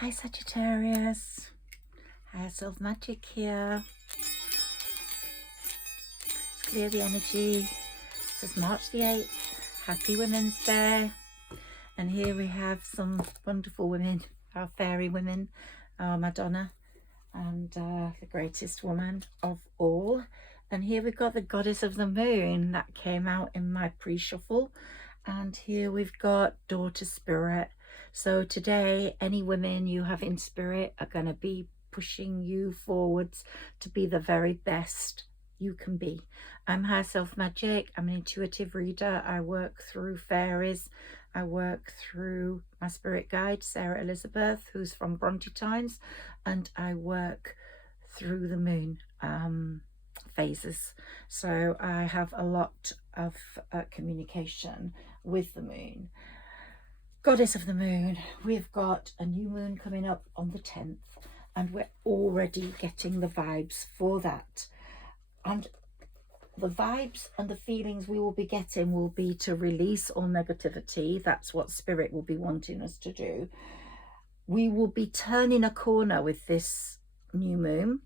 Hi Sagittarius, Higher Self Magic here. Let's clear the energy. This is March the 8th. Happy Women's Day. And here we have some wonderful women, our fairy women, our Madonna, and the greatest woman of all. And here we've got the Goddess of the Moon that came out in my pre-shuffle. And here we've got Daughter Spirit. So today, any women you have in spirit are going to be pushing you forwards to be the very best you can be. I'm Higherself Magic. I'm an intuitive reader. I work through fairies. I work through my spirit guide, Sarah Elizabeth, who's from Bronte times, and I work through the moon phases. So I have a lot of communication with the moon. Goddess of the Moon, we've got a new moon coming up on the 10th, and we're already getting the vibes for that. And the vibes and the feelings we will be getting will be to release all negativity. That's what Spirit will be wanting us to do. We will be turning a corner with this new moon,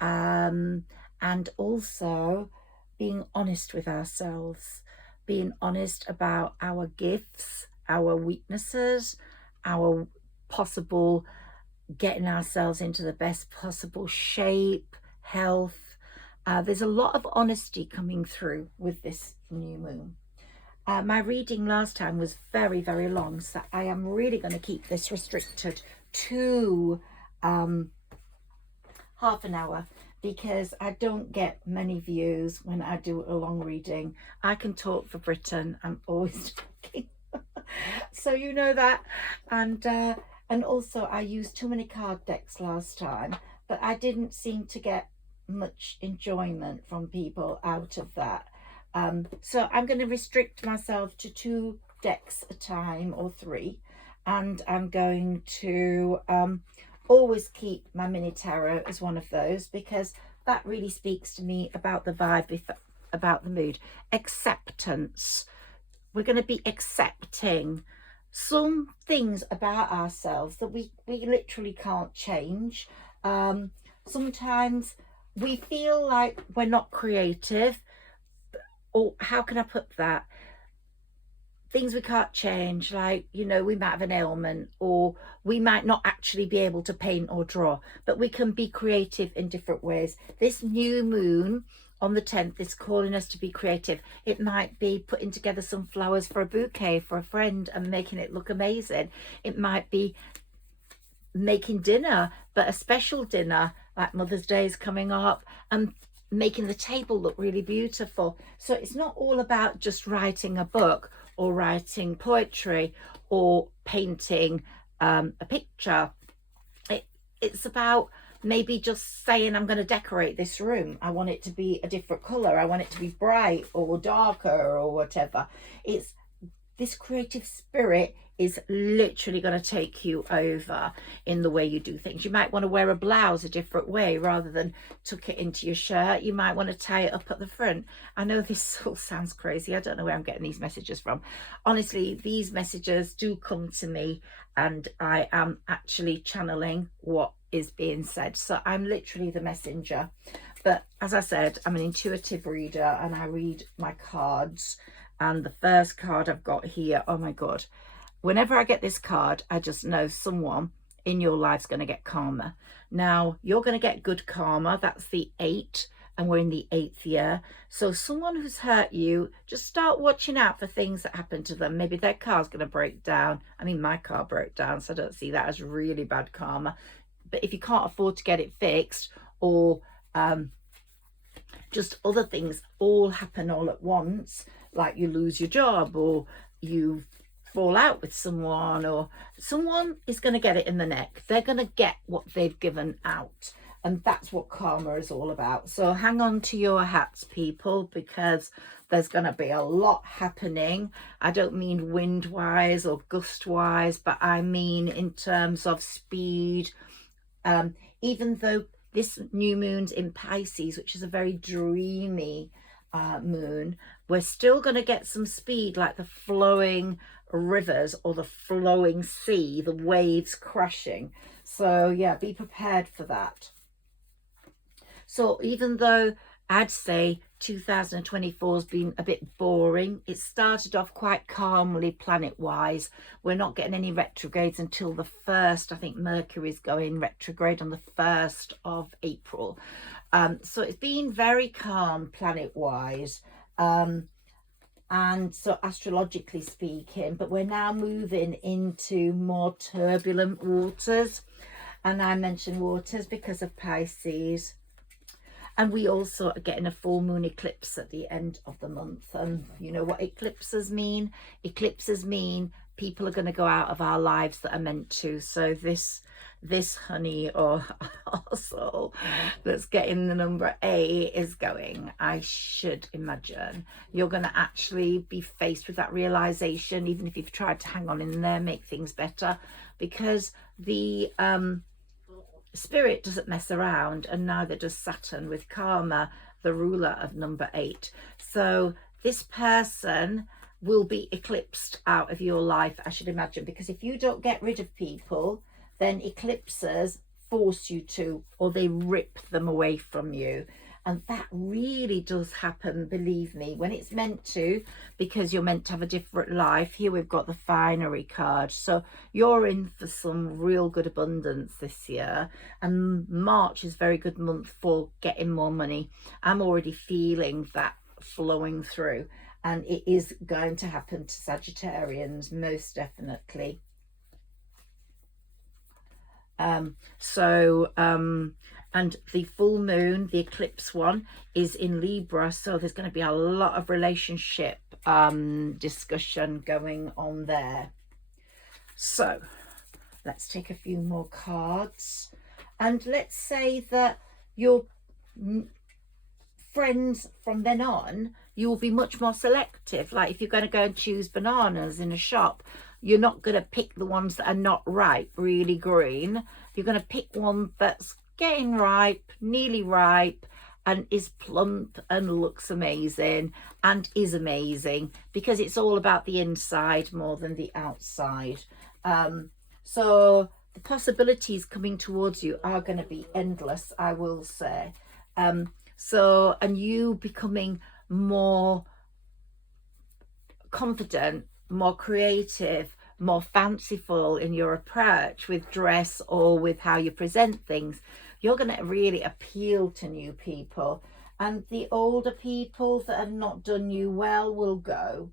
and also being honest with ourselves, being honest about our gifts, our weaknesses, our possible getting ourselves into the best possible shape, health. There's a lot of honesty coming through with this new moon. My reading last time was very, very long, so I am really going to keep this restricted to half an hour, because I don't get many views when I do a long reading. I can talk for Britain. I'm always talking. So you know that. And also I used too many card decks last time, but I didn't seem to get much enjoyment from people out of that. So I'm going to restrict myself to 2 decks a time, or 3, and I'm going to always keep my mini tarot as one of those, because that really speaks to me about the vibe, about the mood. Acceptance. We're going to be accepting some things about ourselves that we literally can't change. Sometimes we feel like we're not creative, or how can I put that? Things we can't change, like, you know, we might have an ailment, or we might not actually be able to paint or draw, but we can be creative in different ways. This new moon on the 10th is calling us to be creative. It might be putting together some flowers for a bouquet for a friend and making it look amazing. It might be making dinner, but a special dinner, like Mother's Day is coming up, and making the table look really beautiful. So it's not all about just writing a book or writing poetry or painting a picture. It's about maybe just saying, I'm going to decorate this room. I want it to be a different color. I want it to be bright or darker or whatever. It's this creative spirit is literally going to take you over in the way you do things. You might want to wear a blouse a different way rather than tuck it into your shirt. You might want to tie it up at the front. I know this all sounds crazy. I don't know where I'm getting these messages from. Honestly, these messages do come to me, and I am actually channeling what is being said. So I'm literally the messenger. But as I said, I'm an intuitive reader, and I read my cards. And the first card I've got here, oh my God, whenever I get this card, I just know someone in your life's going to get karma. Now, you're going to get good karma. That's the 8, and we're in the 8th year. So someone who's hurt you, just start watching out for things that happen to them. Maybe their car's going to break down. I mean, my car broke down, so I don't see that as really bad karma. But if you can't afford to get it fixed, or just other things all happen all at once, like you lose your job, or you fall out with someone, or someone is going to get it in the neck. They're going to get what they've given out, and that's what karma is all about. So hang on to your hats, people, because there's going to be a lot happening. I don't mean wind wise or gust wise, but I mean in terms of speed. Even though this new moon's in Pisces, which is a very dreamy moon, we're still going to get some speed, like the flowing rivers or the flowing sea, the waves crashing. So yeah, be prepared for that. So even though I'd say 2024 has been a bit boring, it started off quite calmly planet-wise. We're not getting any retrogrades until the 1st. I think Mercury's going retrograde on the 1st of April. So it's been very calm planet-wise. And so astrologically speaking, but we're now moving into more turbulent waters. And I mention waters because of Pisces. And we also are getting a full moon eclipse at the end of the month. And you know what eclipses mean? Eclipses mean people are going to go out of our lives that are meant to. So this honey or soul that's getting the number A is going, I should imagine. You're going to actually be faced with that realization, even if you've tried to hang on in there, make things better, because the Spirit doesn't mess around, and neither does Saturn with karma, the ruler of number 8. So this person will be eclipsed out of your life, I should imagine, because if you don't get rid of people, then eclipses force you to, or they rip them away from you. And that really does happen, believe me, when it's meant to, because you're meant to have a different life. Here we've got the finery card. So you're in for some real good abundance this year. And March is a very good month for getting more money. I'm already feeling that flowing through. And it is going to happen to Sagittarians, most definitely. And the full moon, the eclipse one, is in Libra, so there's going to be a lot of relationship discussion going on there. So let's take a few more cards, and let's say that your friends from then on, you will be much more selective. Like if you're going to go and choose bananas in a shop, you're not going to pick the ones that are not ripe, really green. You're going to pick one that's getting ripe, nearly ripe, and is plump and looks amazing and is amazing, because it's all about the inside more than the outside. So the possibilities coming towards you are going to be endless, I will say. And you becoming more confident, more creative, more fanciful in your approach with dress or with how you present things. You're going to really appeal to new people, and the older people that have not done you well will go.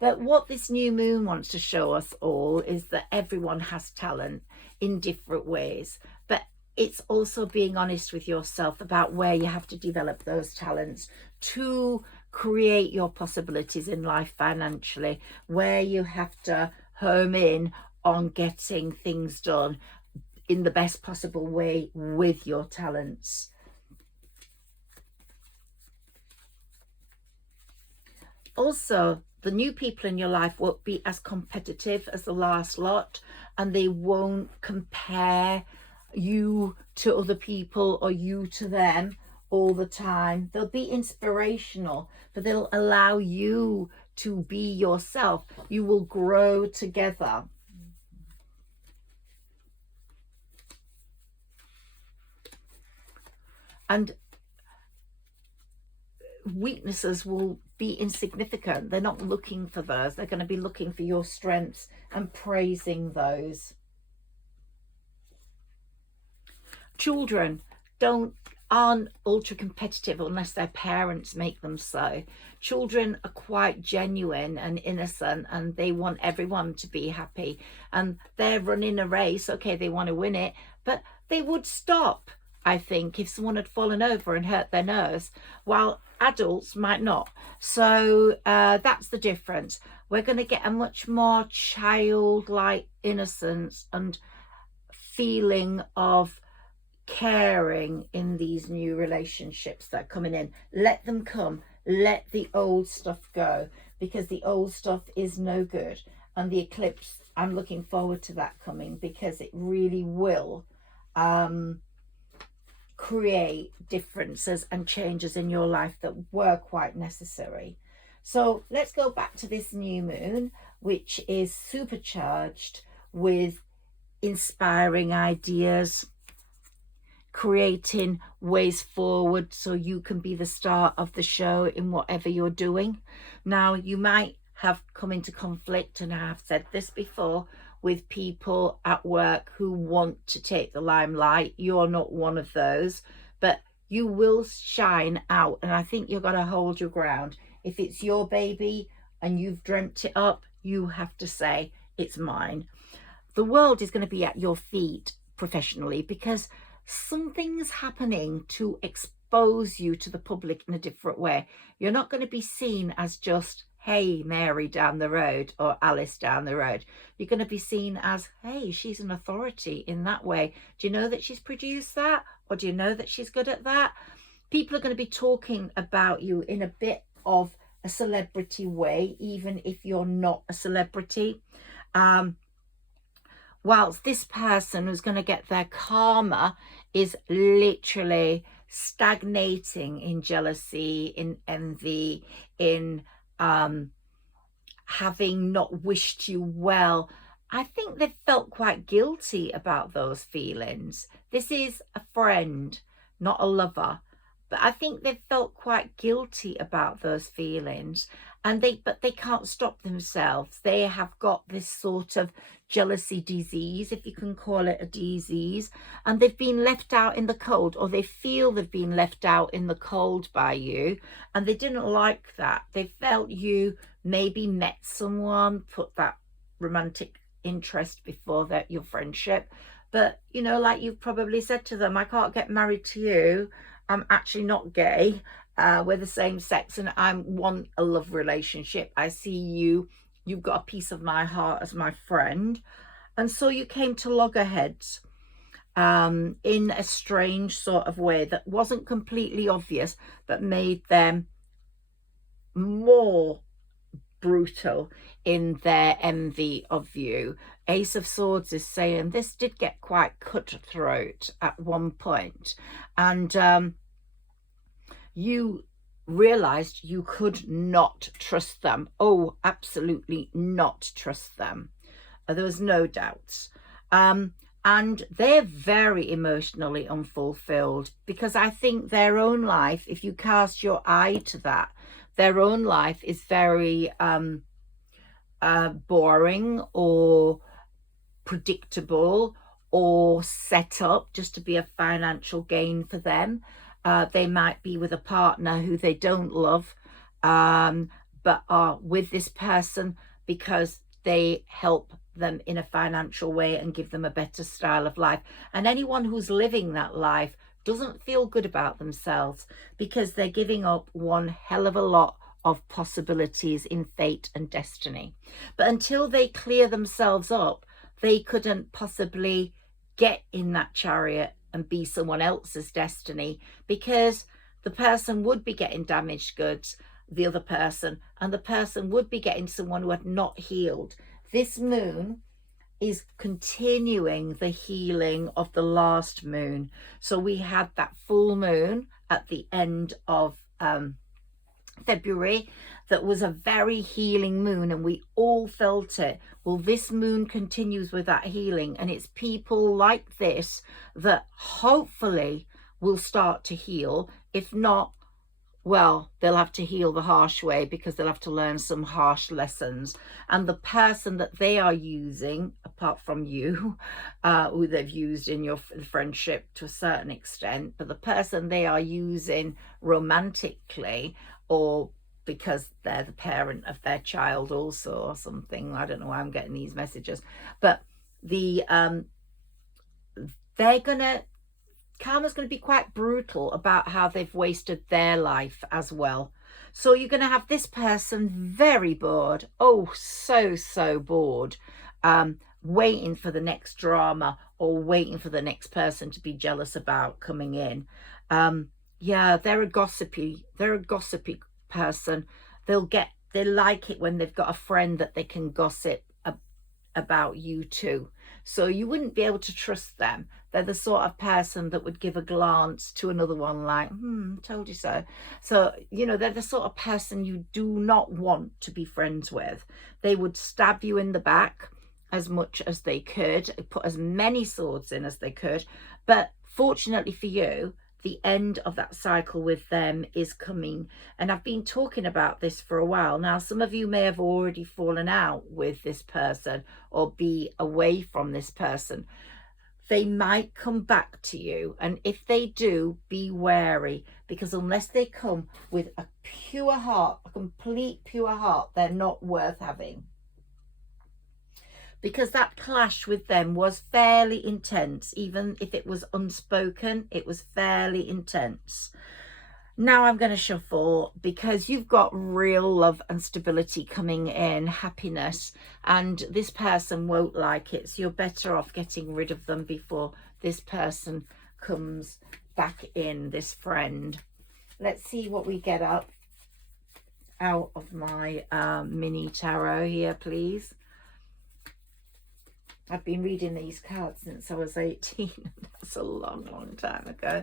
But what this new moon wants to show us all is that everyone has talent in different ways, but it's also being honest with yourself about where you have to develop those talents to create your possibilities in life financially, where you have to home in on getting things done in the best possible way with your talents. Also, the new people in your life won't be as competitive as the last lot, and they won't compare you to other people or you to them all the time. They'll be inspirational, but they'll allow you to be yourself. You will grow together. And weaknesses will be insignificant. They're not looking for those. They're going to be looking for your strengths and praising those. Children aren't ultra competitive unless their parents make them so. Children are quite genuine and innocent, and they want everyone to be happy, and they're running a race. Okay, they want to win it, but they would stop, I think, if someone had fallen over and hurt their nose, while adults might not. So that's the difference. We're going to get a much more childlike innocence and feeling of caring in these new relationships that are coming in. Let them come. Let the old stuff go, because the old stuff is no good. And the eclipse, I'm looking forward to that coming, because it really will create differences and changes in your life that were quite necessary. So let's go back to this new moon. which is supercharged with inspiring ideas, creating ways forward so you can be the star of the show in whatever you're doing. Now, you might have come into conflict, and I have said this before, with people at work who want to take the limelight. You're not one of those, but you will shine out, and I think you've got to hold your ground. If it's your baby and you've dreamt it up, you have to say, it's mine. The world is going to be at your feet professionally because something's happening to expose you to the public in a different way. You're not going to be seen as just, hey, Mary down the road or Alice down the road. You're going to be seen as, hey, she's an authority in that way. Do you know that she's produced that? Or do you know that she's good at that? People are going to be talking about you in a bit of a celebrity way, even if you're not a celebrity. Whilst this person who's going to get their karma is literally stagnating in jealousy, in envy, in having not wished you well, I think they've felt quite guilty about those feelings. This is a friend, not a lover. But I think they've felt quite guilty about those feelings, but they can't stop themselves. They have got this sort of jealousy disease, if you can call it a disease, and they've been left out in the cold, or they feel they've been left out in the cold by you, and they didn't like that. They felt you maybe met someone, put that romantic interest before your friendship, but you know, like you've probably said to them, I can't get married to you. I'm actually not gay. We're the same sex, and I want a love relationship. I see you. You've got a piece of my heart as my friend. And so you came to loggerheads in a strange sort of way that wasn't completely obvious, but made them more brutal in their envy of you. Ace of Swords is saying this did get quite cutthroat at one point, and you realized you could not trust them. Oh, absolutely not trust them. There was no doubts. And they're very emotionally unfulfilled, because I think their own life, if you cast your eye to that, their own life is very boring or predictable or set up just to be a financial gain for them. They might be with a partner who they don't love, but are with this person because they help them in a financial way and give them a better style of life. And anyone who's living that life doesn't feel good about themselves, because they're giving up one hell of a lot of possibilities in fate and destiny. But until they clear themselves up, they couldn't possibly get in that chariot and be someone else's destiny, because the person would be getting damaged goods, the other person, and the person would be getting someone who had not healed. This moon is continuing the healing of the last moon. So we had that full moon at the end of February that was a very healing moon, and we all felt it. Well, this moon continues with that healing, and it's people like this that hopefully will start to heal. If not, well, they'll have to heal the harsh way, because they'll have to learn some harsh lessons. And the person that they are using, apart from you, who they've used in your friendship to a certain extent, but the person they are using romantically, or because they're the parent of their child also or something, I don't know why I'm getting these messages, but karma's going to be quite brutal about how they've wasted their life as well. So you're going to have this person very bored, oh so bored, waiting for the next drama, or waiting for the next person to be jealous about coming in. Yeah, they're a gossipy person. They like it when they've got a friend that they can gossip about you too. So you wouldn't be able to trust them. They're the sort of person that would give a glance to another one like, told you so. So, you know, they're the sort of person you do not want to be friends with. They would stab you in the back as much as they could, put as many swords in as they could. But fortunately for you, the end of that cycle with them is coming. And I've been talking about this for a while now. Some of you may have already fallen out with this person or be away from this person. They might come back to you, and if they do, be wary, because unless they come with a pure heart, a complete pure heart, they're not worth having. Because that clash with them was fairly intense. Even if it was unspoken, it was fairly intense. Now I'm going to shuffle, because you've got real love and stability coming in, happiness, and this person won't like it. So you're better off getting rid of them before this person comes back in, this friend. Let's see what we get up out of my mini tarot here, please. I've been reading these cards since I was 18. That's a long, long time ago.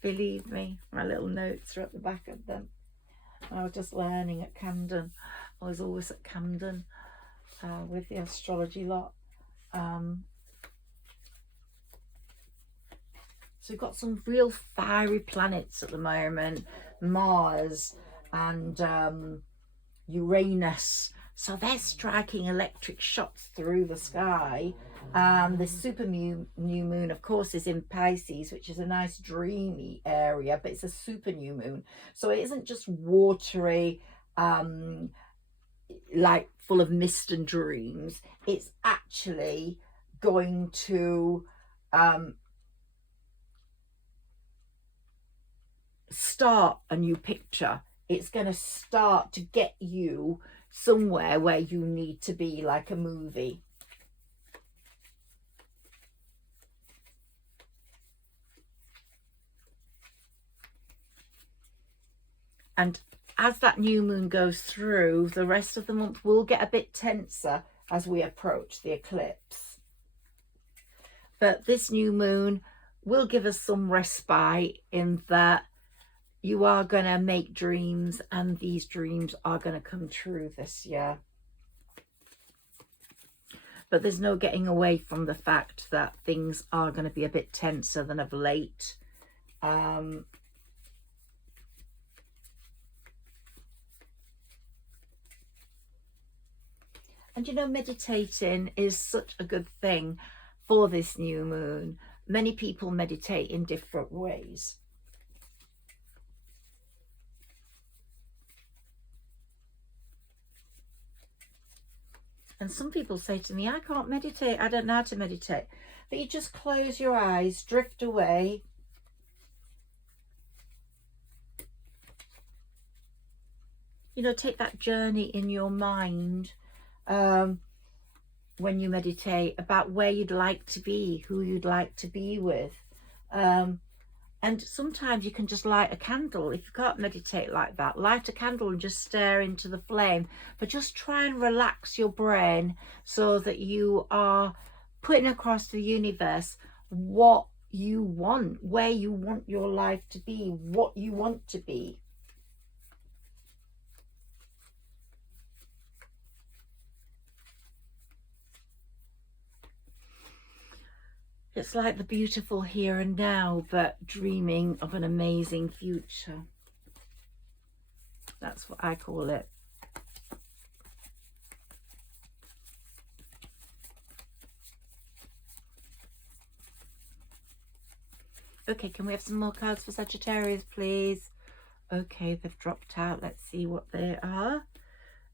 Believe me, my little notes are at the back of them. I was just learning at Camden. I was always at Camden with the astrology lot. So we've got some real fiery planets at the moment. Mars and Uranus. So they're striking electric shots through the sky. The super new moon, of course, is in Pisces, which is a nice dreamy area, but it's a super new moon. So it isn't just watery, like full of mist and dreams. It's actually going to start a new picture. It's going to start to get you somewhere where you need to be, like a movie. And as that new moon goes through, the rest of the month will get a bit tenser as we approach the eclipse. But this new moon will give us some respite, in that you are going to make dreams, and these dreams are going to come true this year. But there's no getting away from the fact that things are going to be a bit tenser than of late. And you know, meditating is such a good thing for this new moon. Many people meditate in different ways. And some people say to me, I can't meditate, I don't know how to meditate. But you just close your eyes, drift away. You know, take that journey in your mind when you meditate, about where you'd like to be, who you'd like to be with. And sometimes you can just light a candle. If you can't meditate like that, light a candle and just stare into the flame. But just try and relax your brain so that you are putting across to the universe what you want, where you want your life to be, what you want to be. It's like the beautiful here and now, but dreaming of an amazing future. That's what I call it. Okay, can we have some more cards for Sagittarius, please? Okay, they've dropped out. Let's see what they are.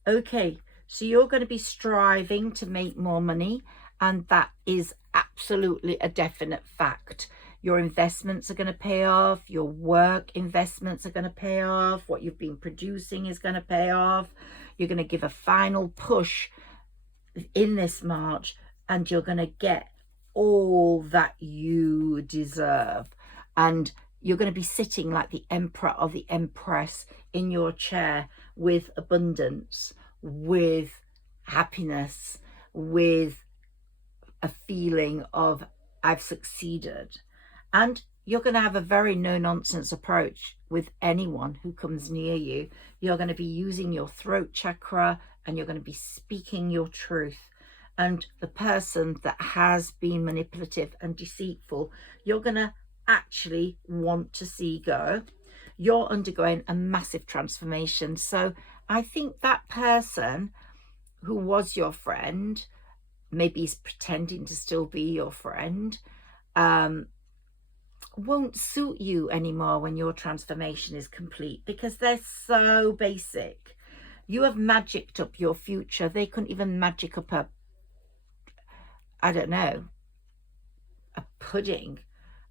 Okay, so you're going to be striving to make more money, and that is absolutely a definite fact. Your investments are going to pay off. Your work investments are going to pay off. What you've been producing is going to pay off. You're going to give a final push in this March, and you're going to get all that you deserve. And you're going to be sitting like the emperor or the empress in your chair, with abundance, with happiness, with a feeling of I've succeeded. And you're going to have a very no-nonsense approach with anyone who comes near you. You're going to be using your throat chakra and you're going to be speaking your truth. And the person that has been manipulative and deceitful, you're going to actually want to see go. You're undergoing a massive transformation. So I think that person who was your friend, maybe is pretending to still be your friend, won't suit you anymore when your transformation is complete, because they're so basic. You have magicked up your future. They couldn't even magic up a, I don't know, a pudding,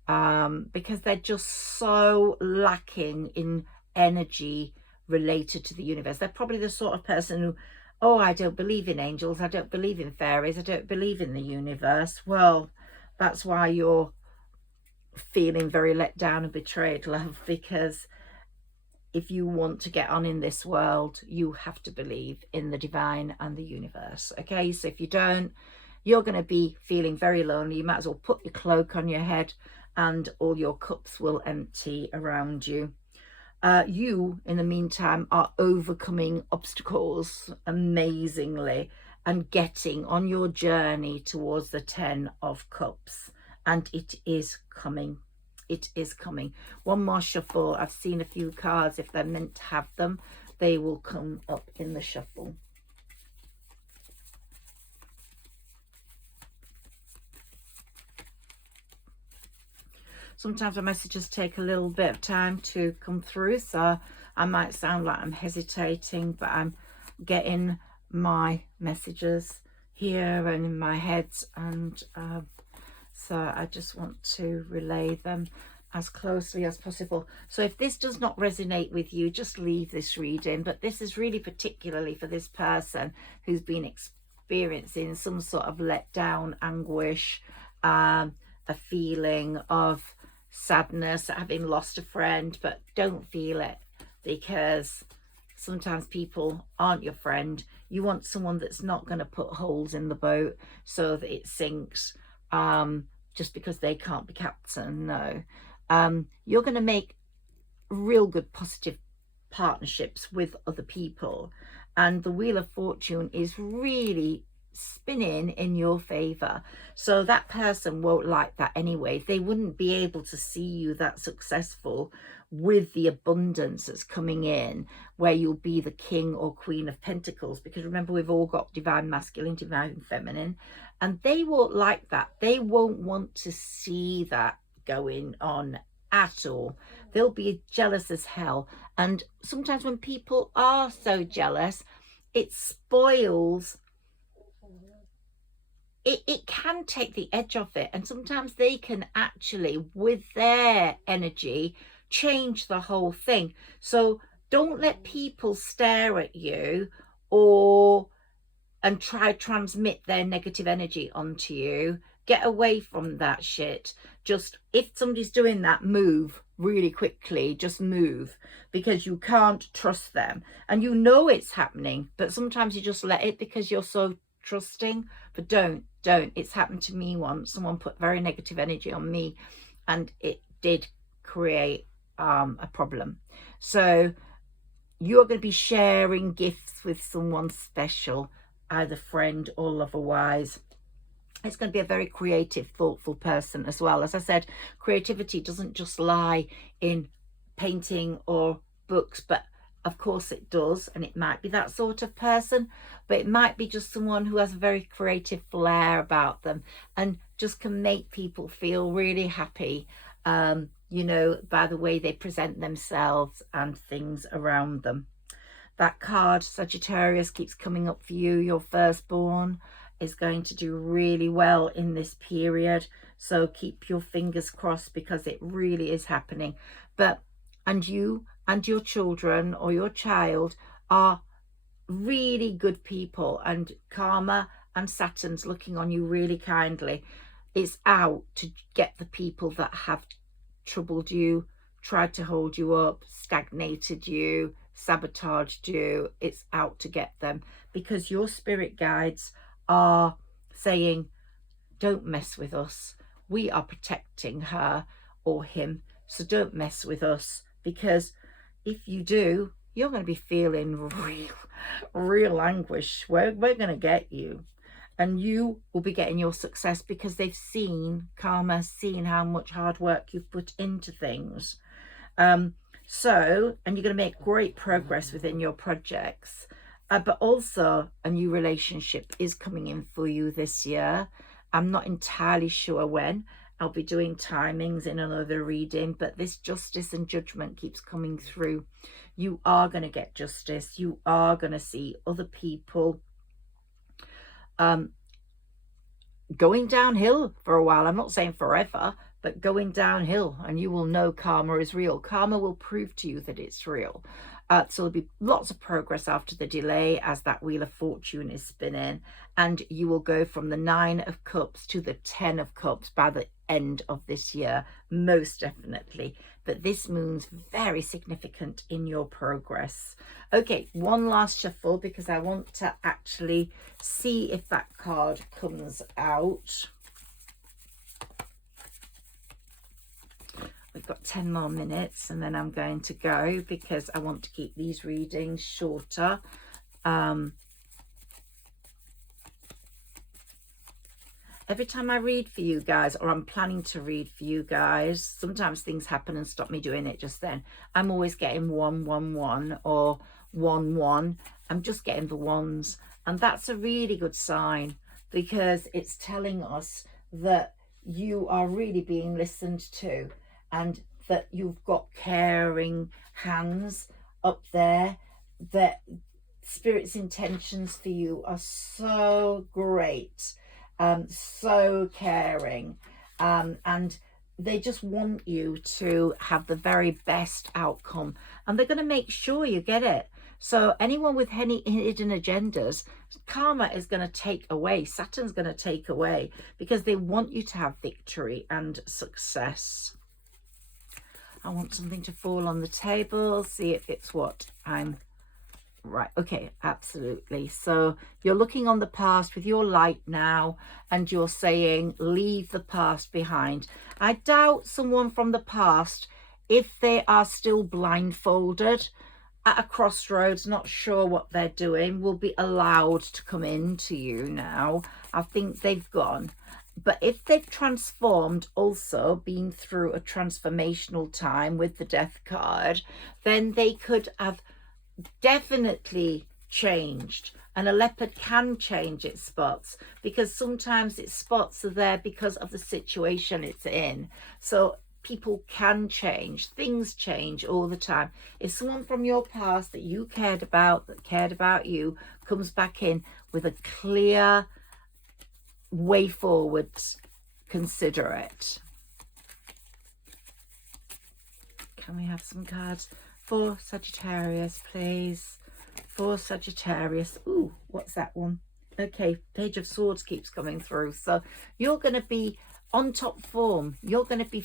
because they're just so lacking in energy related to the universe. They're probably the sort of person who, oh, I don't believe in angels, I don't believe in fairies, I don't believe in the universe. Well, that's why you're feeling very let down and betrayed, love, because if you want to get on in this world, you have to believe in the divine and the universe. Okay, so if you don't, you're going to be feeling very lonely. You might as well put your cloak on your head and all your cups will empty around you. You, in the meantime, are overcoming obstacles amazingly and getting on your journey towards the 10 of Cups. And it is coming. It is coming. One more shuffle. I've seen a few cards. If they're meant to have them, they will come up in the shuffle. Sometimes the messages take a little bit of time to come through, so I might sound like I'm hesitating, but I'm getting my messages here and in my head, and so I just want to relay them as closely as possible. So if this does not resonate with you, just leave this reading. But this is really particularly for this person who's been experiencing some sort of letdown, anguish, a feeling of sadness at having lost a friend, but don't feel it, because sometimes people aren't your friend. You want someone that's not going to put holes in the boat so that it sinks, just because they can't be captain. No, you're going to make real good positive partnerships with other people, and the Wheel of Fortune is really spinning in your favor. So that person won't like that anyway. They wouldn't be able to see you that successful with the abundance that's coming in, where you'll be the King or Queen of Pentacles, because remember, we've all got divine masculine, divine feminine, and they won't like that. They won't want to see that going on at all. They'll be jealous as hell. And sometimes when people are so jealous, it spoils it can take the edge off it, and sometimes they can actually, with their energy, change the whole thing. So don't let people stare at you and try transmit their negative energy onto you. Get away from that shit. Just, if somebody's doing that, move really quickly. Just move, because you can't trust them, and you know it's happening, but sometimes you just let it because you're so trusting. But don't. It's happened to me once. Someone put very negative energy on me, and it did create a problem. So you're going to be sharing gifts with someone special, either friend or lover-wise. It's going to be a very creative, thoughtful person as well. As I said, creativity doesn't just lie in painting or books, but of course it does, and it might be that sort of person, but it might be just someone who has a very creative flair about them and just can make people feel really happy, you know, by the way they present themselves and things around them. That card, Sagittarius, keeps coming up for you. Your firstborn is going to do really well in this period, so keep your fingers crossed, because it really is happening. And you and your children or your child are really good people, and karma and Saturn's looking on you really kindly. It's out to get the people that have troubled you, tried to hold you up, stagnated you, sabotaged you. It's out to get them, because your spirit guides are saying, don't mess with us. we are protecting her or him. So don't mess with us, because if you do, you're going to be feeling real anguish. We're going to get you, and you will be getting your success because they've seen, karma, seen how much hard work you've put into things. And you're going to make great progress within your projects. But also a new relationship is coming in for you this year. I'm not entirely sure when. I'll be doing timings in another reading, but this justice and judgment keeps coming through. You are going to get justice. You are going to see other people going downhill for a while. I'm not saying forever, but going downhill, and you will know karma is real. Karma will prove to you that it's real. So there'll be lots of progress after the delay as that Wheel of Fortune is spinning, and you will go from the 9 of Cups to the 10 of Cups by the end of this year, most definitely. But this moon's very significant in your progress. Okay, one last shuffle because I want to actually see if that card comes out. We've got 10 more minutes and then I'm going to go because I want to keep these readings shorter. Every time I read for you guys, or I'm planning to read for you guys, sometimes things happen and stop me doing it just then. I'm always getting 1, 1, 1 or 1, 1. I'm just getting the ones. And that's a really good sign because it's telling us that you are really being listened to, and that you've got caring hands up there, that Spirit's intentions for you are so great, so caring, and they just want you to have the very best outcome, and they're going to make sure you get it. So anyone with any hidden agendas, karma is going to take away, Saturn's going to take away, because they want you to have victory and success. I want something to fall on the table, see if it's what I'm right. Okay, absolutely. So you're looking on the past with your light now, and you're saying leave the past behind. I doubt someone from the past, if they are still blindfolded at a crossroads, not sure what they're doing, will be allowed to come into you now. I think they've gone. But if they've transformed, also been through a transformational time with the Death card, then they could have definitely changed. And a leopard can change its spots, because sometimes its spots are there because of the situation it's in. So people can change, things change all the time. If someone from your past that you cared about, that cared about you, comes back in with a clear way forward, consider it. Can we have some cards for Sagittarius, please? For Sagittarius. Ooh, what's that one? Okay, Page of Swords keeps coming through. So you're going to be on top form. You're going to be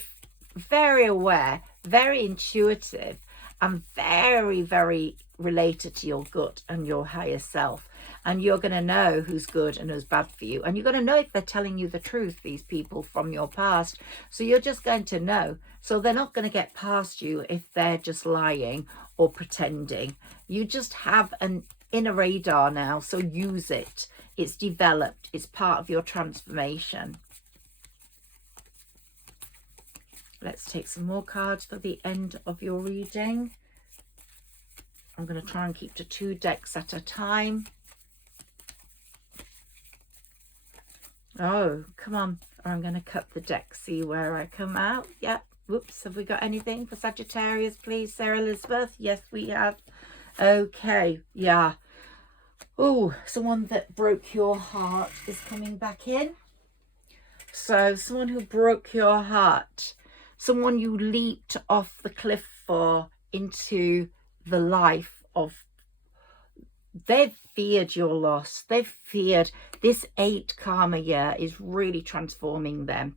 very aware, very intuitive, and very, very related to your gut and your higher self. And you're going to know who's good and who's bad for you. And you're going to know if they're telling you the truth, these people from your past. So you're just going to know. So they're not going to get past you if they're just lying or pretending. You just have an inner radar now. So use it. It's developed. It's part of your transformation. Let's take some more cards for the end of your reading. I'm going to try and keep to 2 decks at a time. Oh, come on. I'm going to cut the deck, see where I come out. Yep. Whoops. Have we got anything for Sagittarius, please, Sarah Elizabeth? Yes, we have. Okay. Yeah. Oh, someone that broke your heart is coming back in. So someone who broke your heart, someone you leaped off the cliff for into the life of, they've feared your loss. They've feared this 8 karma year is really transforming them,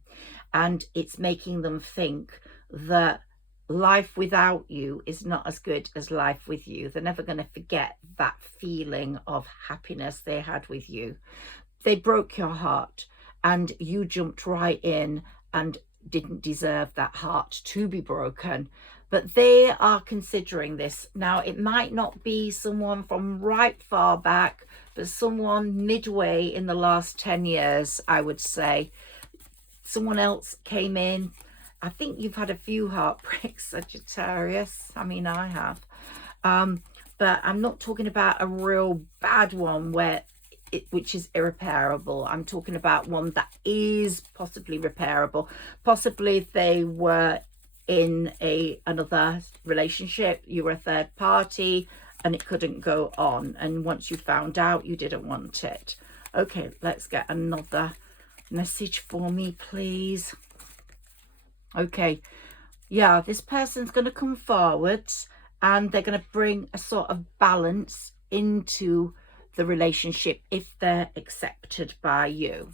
and it's making them think that life without you is not as good as life with you. They're never going to forget that feeling of happiness they had with you. They broke your heart and you jumped right in and didn't deserve that heart to be broken. But they are considering this. Now, it might not be someone from right far back, but someone midway in the last 10 years, I would say. Someone else came in. I think you've had a few heartbreaks, Sagittarius. I mean, I have. But I'm not talking about a real bad one which is irreparable. I'm talking about one that is possibly repairable. Possibly if they were in another relationship, you were a third party and it couldn't go on, and once you found out, you didn't want it. Okay, let's get another message for me, please. Okay, yeah, this person's going to come forwards and they're going to bring a sort of balance into the relationship if they're accepted by you.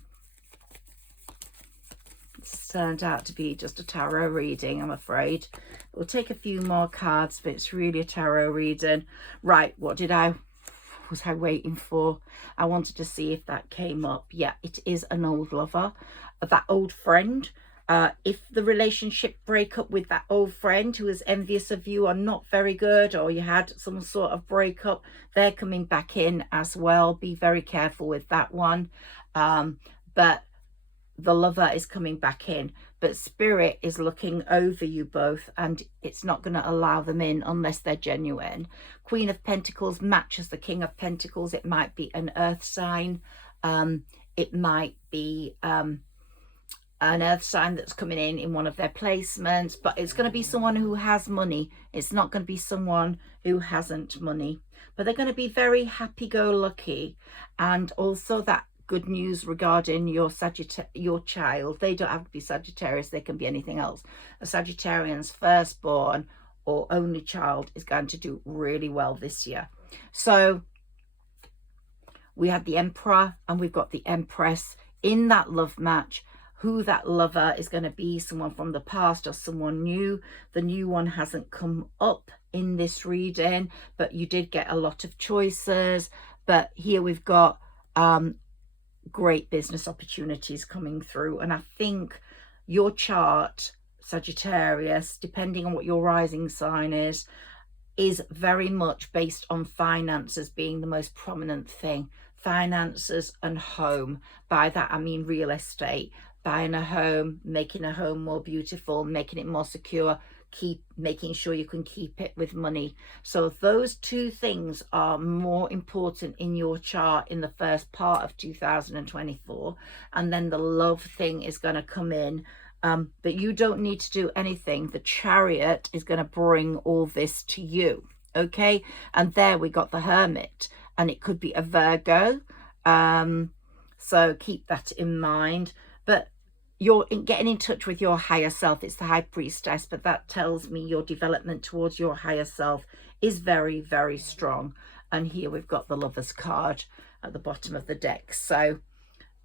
It's turned out to be just a tarot reading, I'm afraid. We'll take a few more cards, but it's really a tarot reading. Right, what was I waiting for? I wanted to see if that came up. Yeah, it is an old lover, that old friend. If the relationship breakup with that old friend who is envious of you or not very good, or you had some sort of breakup, they're coming back in as well. Be very careful with that one. But the lover is coming back in, but spirit is looking over you both, and it's not going to allow them in unless they're genuine. Queen of Pentacles matches the King of Pentacles. It might be an earth sign. It might be an earth sign that's coming in one of their placements, but it's going to be someone who has money. It's not going to be someone who hasn't money, but they're going to be very happy-go-lucky. And also that good news regarding your child. They don't have to be Sagittarius, they can be anything else. A Sagittarian's firstborn or only child is going to do really well this year. So we had the Emperor and we've got the Empress in that love match. Who that lover is going to be, someone from the past or someone new. The new one hasn't come up in this reading, but you did get a lot of choices. But here we've got great business opportunities coming through. And I think your chart, Sagittarius, depending on what your rising sign is very much based on finances being the most prominent thing. Finances and home. By that I mean real estate. Buying a home, making a home more beautiful, making it more secure, making sure you can keep it with money. So those two things are more important in your chart in the first part of 2024. And then the love thing is going to come in. But you don't need to do anything. The Chariot is going to bring all this to you. Okay. And there we got the Hermit, and it could be a Virgo. So keep that in mind. But you're getting in touch with your higher self. It's the High Priestess, but that tells me your development towards your higher self is very, very strong. And here we've got the Lover's card at the bottom of the deck. So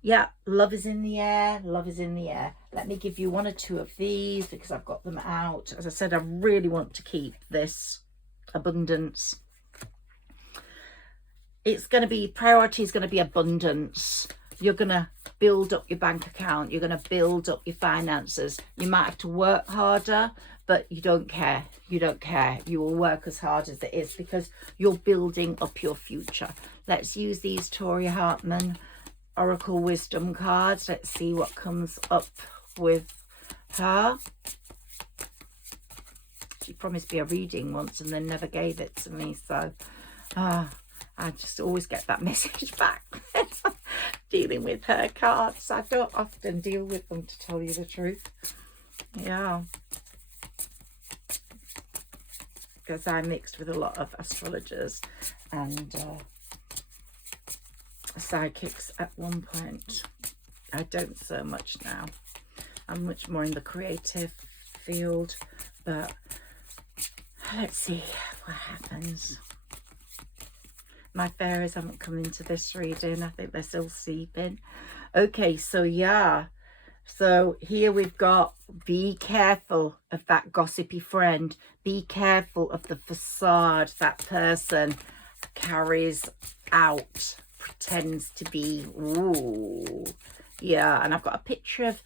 yeah, love is in the air. Love is in the air. Let me give you one or two of these because I've got them out. As I said, I really want to keep this abundance. It's going to be, priority is going to be abundance. You're going to build up your bank account. You're going to build up your finances. You might have to work harder, but you don't care. You don't care. You will work as hard as it is because you're building up your future. Let's use these Tori Hartman Oracle Wisdom cards. Let's see what comes up with her. She promised me a reading once and then never gave it to me. So, I just always get that message back dealing with her cards. I don't often deal with them, to tell you the truth. Yeah. Because I mixed with a lot of astrologers and psychics at one point. I don't so much now. I'm much more in the creative field. But let's see what happens. My fairies haven't come into this reading. I think they're still sleeping. Okay, so yeah. So here we've got, be careful of that gossipy friend. Be careful of the facade that person carries out, pretends to be. Ooh. Yeah, and I've got a picture of,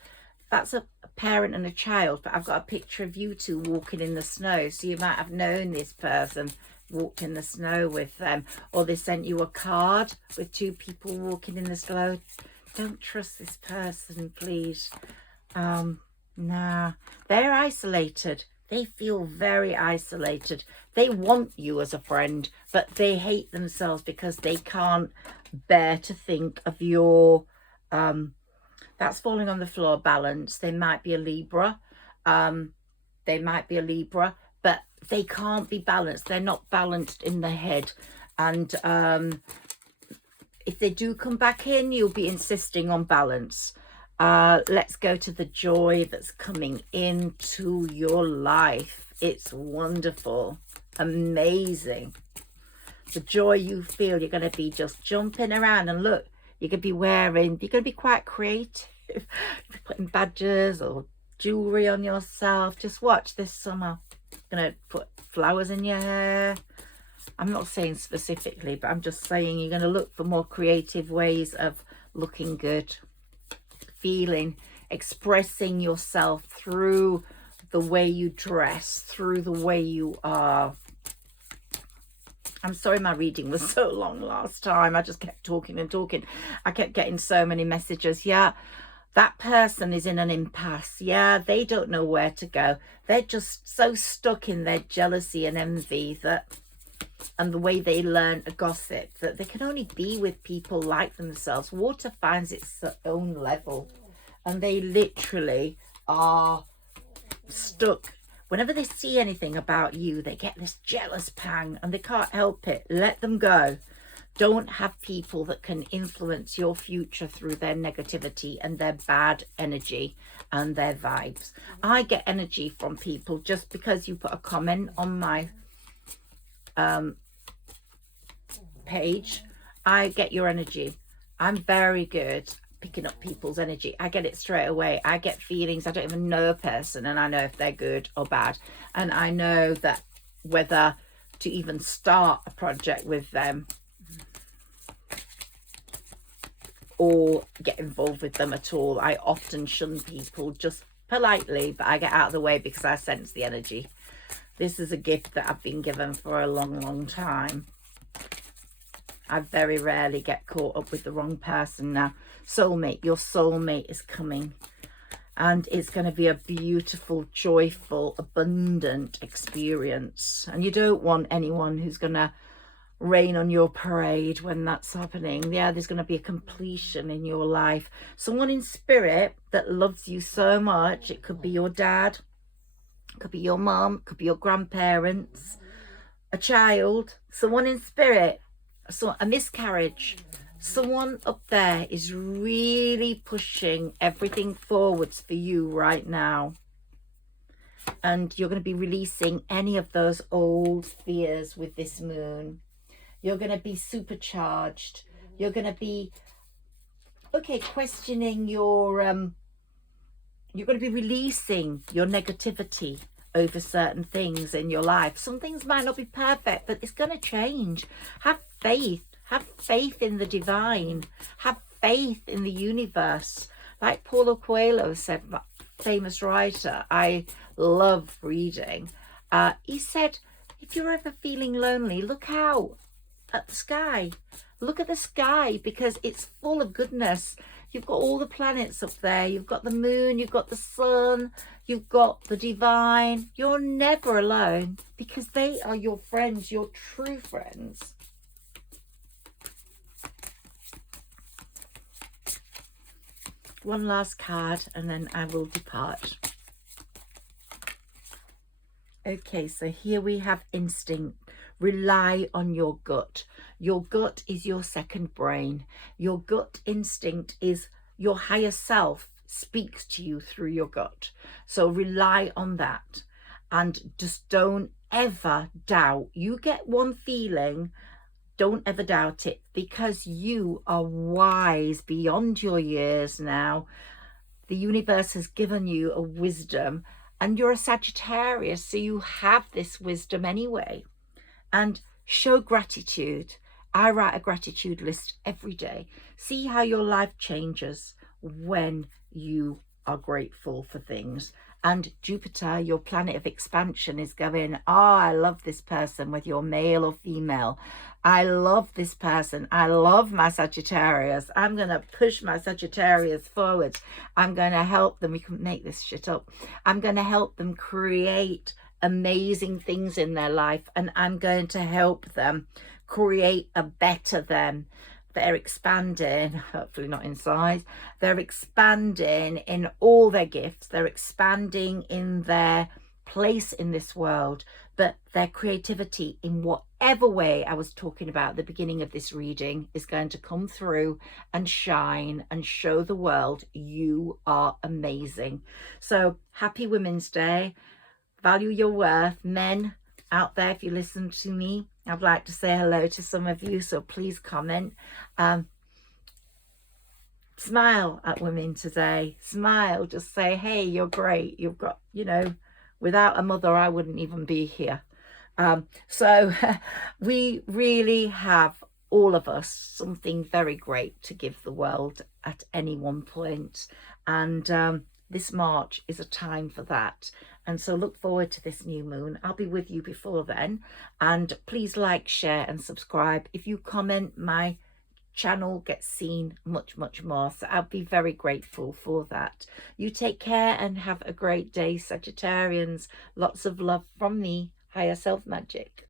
that's a parent and a child, but I've got a picture of you two walking in the snow. So you might have known this person, walked in the snow with them, or they sent you a card with two people walking in the snow. Don't trust this person, please. Nah, they're isolated. They feel very isolated. They want you as a friend, but they hate themselves because they can't bear to think of your that's falling on the floor balance. They might be a Libra. They might be a Libra, but they can't be balanced. They're not balanced in the head. And if they do come back in, you'll be insisting on balance. Let's go to the joy that's coming into your life. It's wonderful, amazing. The joy you feel, you're going to be just jumping around, and look, you're going to be wearing, you're going to be quite creative, putting badges or jewelry on yourself. Just watch this summer. You're going to put flowers in your hair. I'm not saying specifically, but I'm just saying you're going to look for more creative ways of looking good, feeling, expressing yourself through the way you dress, through the way you are. I'm sorry my reading was so long last time. I just kept talking and talking. I kept getting so many messages. Yeah, that person is in an impasse. Yeah, they don't know where to go. They're just so stuck in their jealousy and envy that, and the way they learn a gossip, that they can only be with people like themselves. Water finds its own level, and they literally are stuck. Whenever they see anything about you, they get this jealous pang and they can't help it. Let them go. Don't have people that can influence your future through their negativity and their bad energy and their vibes. I get energy from people just because you put a comment on my page. I get your energy. I'm very good picking up people's energy. I get it straight away. I get feelings. I don't even know a person, and I know if they're good or bad, and I know that whether to even start a project with them or get involved with them at all. I often shun people just politely, but I get out of the way because I sense the energy. This is a gift that I've been given for a long time. I very rarely get caught up with the wrong person now. Soulmate, your soulmate is coming, and it's going to be a beautiful, joyful, abundant experience. And you don't want anyone who's going to rain on your parade when that's happening. Yeah, there's going to be a completion in your life. Someone in spirit that loves you so much. It could be your dad, it could be your mom, it could be your grandparents, a child, someone in spirit. So a miscarriage, someone up there is really pushing everything forwards for you right now, and you're going to be releasing any of those old fears with this moon. You're going to be supercharged. You're going to be questioning your you're going to be releasing your negativity over certain things in your life. Some things might not be perfect, but it's going to change. Have faith. Have faith in the divine. Have faith in the universe. Like Paulo Coelho said, famous writer I love reading. He said, if you're ever feeling lonely, look out at the sky. Look at the sky, because it's full of goodness. You've got all the planets up there. You've got the moon, you've got the sun, you've got the divine. You're never alone, because they are your friends, your true friends. One last card and then I will depart. Okay, so here we have instinct. Rely on your gut. Your gut is your second brain. Your gut instinct is your higher self speaks to you through your gut. So rely on that, and just don't ever doubt. You get one feeling, don't ever doubt it, because you are wise beyond your years now. The universe has given you a wisdom, and you're a Sagittarius, so you have this wisdom anyway. And show gratitude. I write a gratitude list every day. See how your life changes when you are grateful for things. And Jupiter, your planet of expansion, is going, oh, I love this person, whether you're male or female. I love this person. I love my Sagittarius. I'm going to push my Sagittarius forward. I'm going to help them. We couldn't make this shit up. I'm going to help them create amazing things in their life. And I'm going to help them create a better them. They're expanding, hopefully not in size. They're expanding in all their gifts. They're expanding in their place in this world, but their creativity in whatever way I was talking about at the beginning of this reading is going to come through and shine and show the world you are amazing. So happy Women's Day. Value your worth. Men out there, if you listen to me, I'd like to say hello to some of you, so please comment. Smile at women today. Smile. Just say, hey, you're great. You've got, you know, without a mother, I wouldn't even be here. So we really have, all of us, something very great to give the world at any one point. And this March is a time for that. And so look forward to this new moon. I'll be with you before then. And please like, share and subscribe. If you comment, my channel gets seen much, much more. So I'll be very grateful for that. You take care and have a great day, Sagittarians. Lots of love from me, Higher Self Magic.